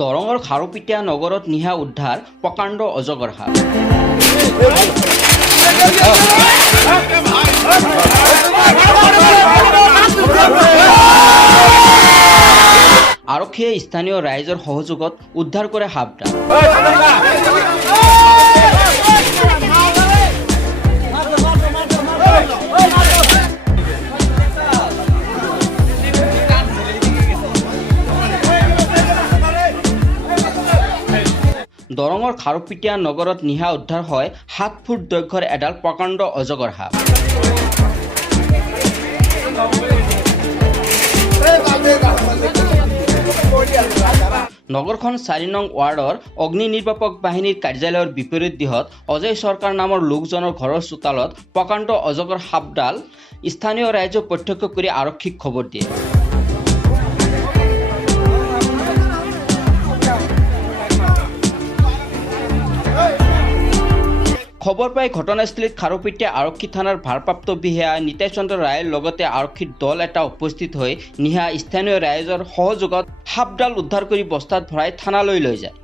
দৰঙৰ খাৰুপিটিয়া নগৰত নিশা উদ্ধাৰ প্ৰকাণ্ড অজগৰ সাপ। আৰক্ষীয়ে স্থানীয় ৰাইজৰ সহযোগত উদ্ধাৰ কৰে সাপডাল। দৰঙৰ খাৰুপিটিয়া নগৰত নিশা উদ্ধাৰ হয় 7 ফুট দৈৰ্ঘ্যৰ এডাল প্ৰকাণ্ড অজগৰ সাপ। নগৰখন 4 নং ৱাৰ্ডৰ অগ্নি নিৰ্বাপক বাহিনীৰ কাৰ্যালয়ৰ বিপৰীত দিশত অজয় চৰকাৰ নামৰ লোকজনৰ ঘৰৰ চোতালত প্ৰকাণ্ড অজগৰ সাপডাল স্থানীয় ৰাইজে প্ৰত্যক্ষ কৰি আৰক্ষীক খবৰ দিয়ে। খবৰ পাই ঘটনাস্থলীত খাৰুপিটিয়া আৰক্ষী থানাৰ ভাৰপ্ৰাপ্ত বিষয়া নিতাই চন্দ্ৰ ৰায়ৰ লগতে আৰক্ষীৰ দল এটা উপস্থিত হৈ নিশা স্থানীয় ৰাইজৰ সহযোগত সাপডাল উদ্ধাৰ কৰি বস্তাত ভৰাই থানালৈ লৈ যায়।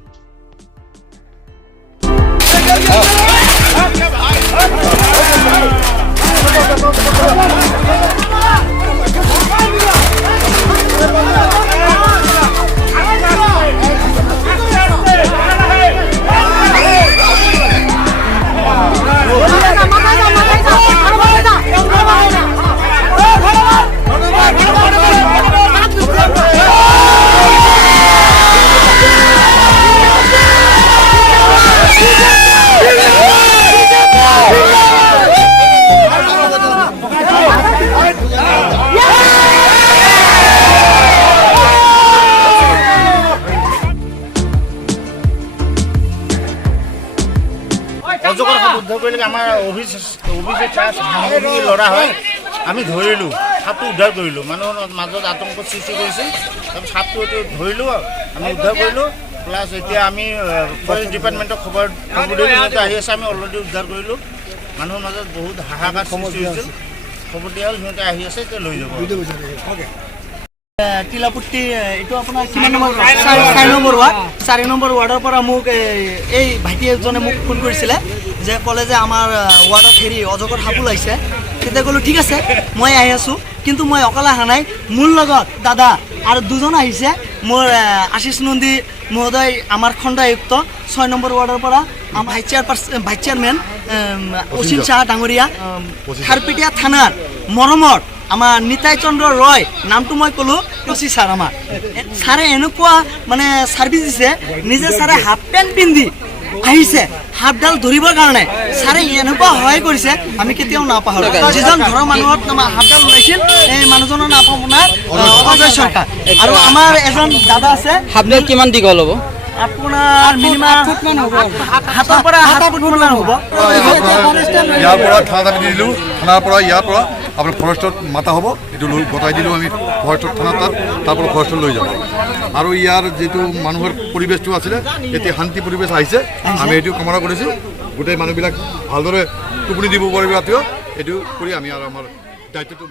অজগৰ সাপ উদ্ধাৰ কৰিলে আমাৰ অভিযোগ ল'ৰা হয় আমি ধৰিলোঁ, সাপটো উদ্ধাৰ কৰিলোঁ। মানুহৰ মাজত আতংক সৃষ্টি কৰিছিল। তাৰপিছত সাপটো ধৰিলোঁ, আমি উদ্ধাৰ কৰিলোঁ। প্লাছ এতিয়া আমি ফৰেষ্ট ডিপাৰ্টমেণ্টক খবৰ দিলোঁ, আহি আছে, আমি অলৰেডি উদ্ধাৰ কৰিলোঁ। মানুহৰ মাজত বহুত হাহাকাৰ সৃষ্টি হৈছিল। খবৰ দিয়া হ'ল, সিহঁতে আহি আছে, এতিয়া লৈ যাব। টিলাপুট্টি এইটো আপোনাৰ কিমান নম্বৰ 4 নম্বৰ ৱাৰ্ডৰ পৰা মোক এই ভাইটি এজনে মোক ফোন কৰিছিলে যে ক'লে যে আমাৰ ৱাৰ্ডত অজগৰ সাপ ওলাইছে। তেতিয়া ক'লোঁ ঠিক আছে, মই আহি আছোঁ। কিন্তু মই অকলে অহা নাই, মোৰ লগত দাদা আৰু দুজন আহিছে। মোৰ আশিষ নন্দী মহোদয়, আমাৰ খণ্ড আয়ুক্ত 6 নম্বৰ ৱাৰ্ডৰ পৰা, আমাৰ ভাইচ চেয়াৰমেন অসীম শ্বাহ ডাঙৰীয়া, খাৰুপিটিয়া থানাৰ মৰমৰ আমাৰ নিতাই চন্দ্ৰ ৰয়, নামটো মই ক'লোঁ, কচি ছাৰ। আমাৰ ছাৰে এনেকুৱা মানে ছাৰ্ভিচ দিছে, নিজে ছাৰে হাফ পেণ্ট পিন্ধি আহিছে সাপডাল ধৰিবৰ কাৰণে। ছাৰে এনেকুৱা সহায় কৰিছে, আমি কেতিয়াও নাপাহৰোঁ। যিজন ঘৰৰ মানুহত সাপডাল ওলাইছিল, এই মানুহজনৰ নাম আপোনাৰ অজয় চৰকাৰ। আৰু আমাৰ এজন দাদা আছে। সাপডাল কিমান দীঘল হ'ব? আপোনাৰ মিনিমাম 7 পৰা 8 ফুট মান হ'ব। ইয়াৰ পৰা থানাত আমি দিলোঁ, থানাৰ পৰা ইয়াৰ পৰা আপোনাৰ ফৰেষ্টত মাতা হ'ব, এইটো লৈ গতাই দিলোঁ আমি ফৰেষ্টত থানাত, তাৰ পৰা ফৰেষ্টত লৈ যাম। আৰু ইয়াৰ যিটো মানুহৰ পৰিৱেশটো আছিলে, এতিয়া শান্তি পৰিৱেশ আহিছে। আমি এইটো কামনা কৰিছোঁ, গোটেই মানুহবিলাক ভালদৰে টোপনি দিব পাৰিব ৰাতিও। এইটো কৰি আমি আৰু আমাৰ দায়িত্বটো